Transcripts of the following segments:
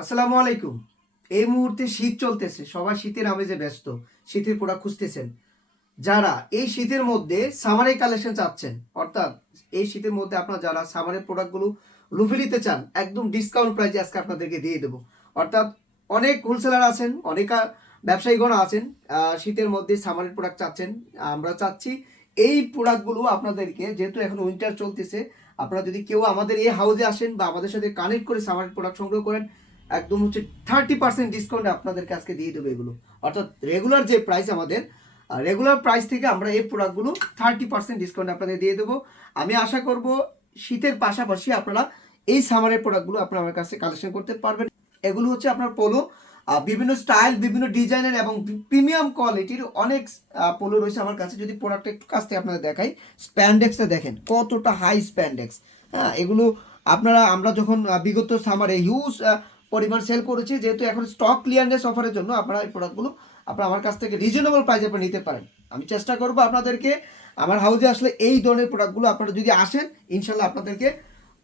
আসসালামু আলাইকুম। এই মুহূর্তে শীত চলতেছে, সবাই শীতের আমেজে ব্যস্ত, শীতের প্রোডাক্ট খুঁজতেছেন। যারা এই শীতের মধ্যে সামারের কালেকশন চাচ্ছেন, অর্থাৎ এই শীতের মধ্যে আপনারা যারা সামারের প্রোডাক্টগুলো লুফে নিতে চান, একদম ডিসকাউন্ট প্রাইসে আজকে আপনাদেরকে দিয়ে দেবো। অর্থাৎ অনেক হোলসেলার আছেন, অনেক ব্যবসায়ীগণ আছেন শীতের মধ্যে সামারের প্রোডাক্ট চাচ্ছেন। আমরা চাচ্ছি এই প্রোডাক্টগুলো আপনাদেরকে, যেহেতু এখন উইন্টার চলতেছে, আপনারা যদি কেউ আমাদের এই হাউজে আসেন বা আমাদের সাথে কানেক্ট করে সামারের প্রোডাক্ট সংগ্রহ করেন একদম হচ্ছে থার্টি পার্সেন্ট ডিসকাউন্ট আপনাদেরকে আজকে দিয়ে দেবে এগুলো। অর্থাৎ রেগুলার যে প্রাইস আমাদের রেগুলার প্রাইস থেকে আমরা এই প্রোডাক্টগুলো থার্টি পার্সেন্ট ডিসকাউন্ট আপনাদের দিয়ে দেবো। আমি আশা করব শীতের পাশাপাশি আপনারা এই সামারের প্রোডাক্টগুলো আপনারা আমার কাছে কালেকশন করতে পারবেন। এগুলো হচ্ছে আপনার পোলো বিভিন্ন স্টাইল বিভিন্ন ডিজাইনের এবং প্রিমিয়াম কোয়ালিটির অনেক পোলো রয়েছে আমার কাছে। যদি প্রোডাক্টটা একটু কাছ থেকে আপনাদের দেখাই স্প্যান্ডেক্সটা দেখেন, কতটা হাই স্প্যান্ডেক্স হ্যাঁ এগুলো আপনারা, আমরা যখন বিগত সামারে হিউজ পরিমাণ সেল করেছি, যেহেতু এখন স্টক ক্লিয়ারনেস অফারের জন্য আপনারা এই প্রোডাক্টগুলো আপনারা আমার কাছ থেকে রিজনেবল প্রাইসে আপনারা নিতে পারেন। আমি চেষ্টা করব আপনাদেরকে, আমার হাউজে আসলে এই ধরনের প্রোডাক্টগুলো আপনারা যদি আসেন ইনশাল্লাহ আপনাদেরকে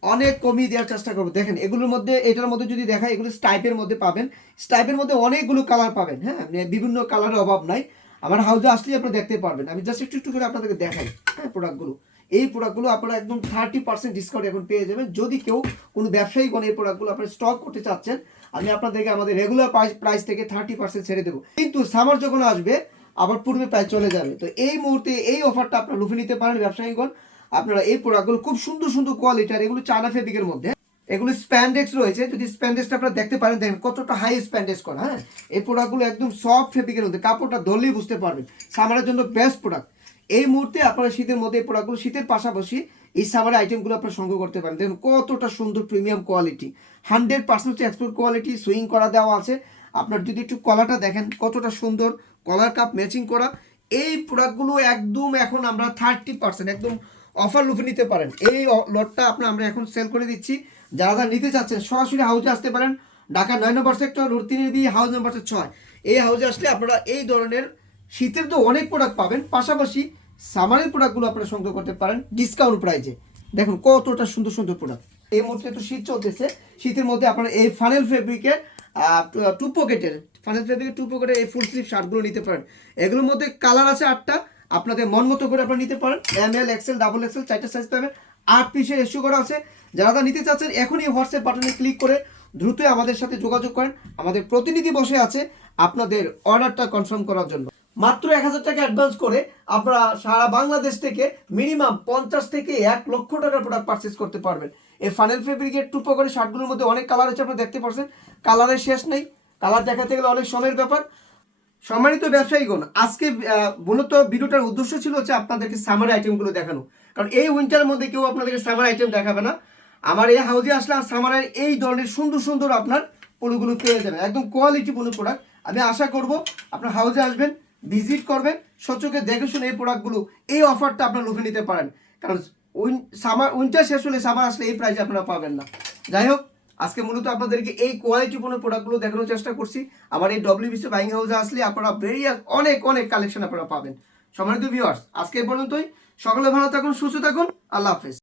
অনেক কমিয়ে দেওয়ার চেষ্টা করব। দেখেন, এগুলোর মধ্যে, এটার মধ্যে যদি দেখা এগুলো স্টাইপের মধ্যে পাবেন। স্টাইপের মধ্যে অনেকগুলো কালার পাবেন হ্যাঁ? মানে বিভিন্ন কালারের অভাব নাই। আমার হাউজে আসলেই আপনারা দেখতে পারবেন। আমি জাস্ট একটু একটু করে আপনাদেরকে দেখাই হ্যাঁ প্রোডাক্টগুলো এই প্রোডাক্টগুলো আপনারা একদম থার্টি পার্সেন্ট ডিসকাউন্ট এখন পেয়ে যাবেন। যদি কেউ কোনো ব্যবসায়ী কোন এই প্রোডাক্টগুলো আপনারা স্টক করতে চাচ্ছেন, আমি আপনাদেরকে আমাদের রেগুলার প্রাইস প্রাইস থেকে থার্টি পার্সেন্ট ছেড়ে দেবো। কিন্তু সামার যখন আসবে, আবার পূর্বে প্রাইস চলে যাবে। তো এই মুহূর্তে এই অফারটা আপনারা লুফে নিতে পারেন ব্যবসায়ীগণ। আপনারা এই প্রোডাক্টগুলো খুব সুন্দর সুন্দর কোয়ালিটি আর এগুলো চায়না ফেব্রিকের মধ্যে। এগুলো স্প্যান্ডেক্স রয়েছে। যদি স্প্যান্ডেক্সটা আপনারা দেখতে পারেন, দেখেন কতটা হাই স্প্যান্ডেক্স করা হ্যাঁ? এই প্রোডাক্টগুলো একদম সফট ফেব্রিকের মধ্যে, কাপড়টা ধরলেই বুঝতে পারবেন। সামারের জন্য বেস্ট প্রোডাক্ট এই মুহূর্তে আপনারা শীতের মধ্যে এই প্রোডাক্টগুলো শীতের পাশাপাশি এই সামারের আইটেমগুলো আপনারা সংগ্রহ করতে পারেন। দেখুন, কতটা সুন্দর premium quality hundred percent export quality sewing করা দেওয়া আছে। আপনার যদি একটু কলাটা দেখেন, কতটা সুন্দর কলার কাপ ম্যাচিং করা। এই প্রোডাক্টগুলো একদম এখন আমরা থার্টি পার্সেন্ট একদম অফার লুফে নিতে পারেন। এই লটটা আপনার, আমরা এখন সেল করে দিচ্ছি। যারা যারা নিতে চাচ্ছেন, সরাসরি হাউজে আসতে পারেন। ঢাকা নয় নম্বর সেক্টর তিনের বি হাউস নম্বর ছয়। এই হাউজে আসলে আপনারা এই ধরনের শীতের তো অনেক প্রোডাক্ট পাবেন, পাশাপাশি সামারের প্রোডাক্টগুলো আপনারা সংগ্রহ করতে পারেন ডিসকাউন্ট প্রাইজে দেখুন কতটা সুন্দর সুন্দর প্রোডাক্ট এই মুহূর্তে তো শীত চলতেছে, শীতের মধ্যে আপনারা এই ফানেল ফেব্রিকের টু পকেটের ফানেল ফেব্রিকের টু পকেটের এই ফুল স্লিভ শার্টগুলো নিতে পারেন। এগুলোর মধ্যে কালার আছে আটটা, আপনাদের মন মতো করে আপনারা নিতে পারেন। M L XL double XL চারটা সাইজ পাবেন। আট পিসের ইস্যু করা আছে। যারা যারা নিতে চাচ্ছেন, এখনই হোয়াটসঅ্যাপ বাটনে ক্লিক করে দ্রুতই আমাদের সাথে যোগাযোগ করেন। আমাদের প্রতিনিধি বসে আছে আপনাদের অর্ডারটা কনফার্ম করার জন্য। মাত্র এক হাজার টাকা অ্যাডভান্স করে আপনারা সারা বাংলাদেশ থেকে মিনিমাম পঞ্চাশ থেকে এক লক্ষ টাকার প্রোডাক্ট পারচেস করতে পারবেন। এই ফানেল ফেব্রিকের টু পকেটে শার্টগুলোর মধ্যে অনেক কালার আছে আপনারা দেখতে পাচ্ছেন কালারের শেষ নেই। কালার দেখাতে গেলে অনেক সময়ের ব্যাপার। সম্মানিত ব্যবসায়ীগণ, আজকে মূলত ভিডিওটার উদ্দেশ্য ছিল হচ্ছে আপনাদেরকে সামার আইটেমগুলো দেখানো। কারণ এই উইন্টারের মধ্যে কেউ আপনাদেরকে সামার আইটেম দেখাবে না। আমার এই হাউজে আসলে সামারের এই ধরনের সুন্দর সুন্দর আপনার পলুগুলো পেয়ে যাবেন। একদম কোয়ালিটি পলু প্রোডাক্ট আমি আশা করব আপনার হাউজে আসবেন। ভিজিট করবেন, সচকে দেখে শুনে এই প্রোডাক্টগুলো এই অফারটা আপনার লুফে নিতে পারেন। কারণ সামার উইন্টার শেষ হলে সামার আসলে এই প্রাইসে আপনারা পাবেন না। যাই হোক, আজকে মূলত আপনাদেরকে এই কোয়ালিটিপূর্ণ প্রোডাক্টগুলো দেখানোর চেষ্টা করছি। আমার এই ডব্লিউবিসি বাইং হাউসে আসলে আপনারা ভেরিয়াস অনেক অনেক কালেকশন আপনারা পাবেন। সম্মানিত ভিউয়ার্স আজকে পর্যন্তই। সকলে ভালো থাকুন, সুস্থ থাকুন। আল্লাহ হাফেজ।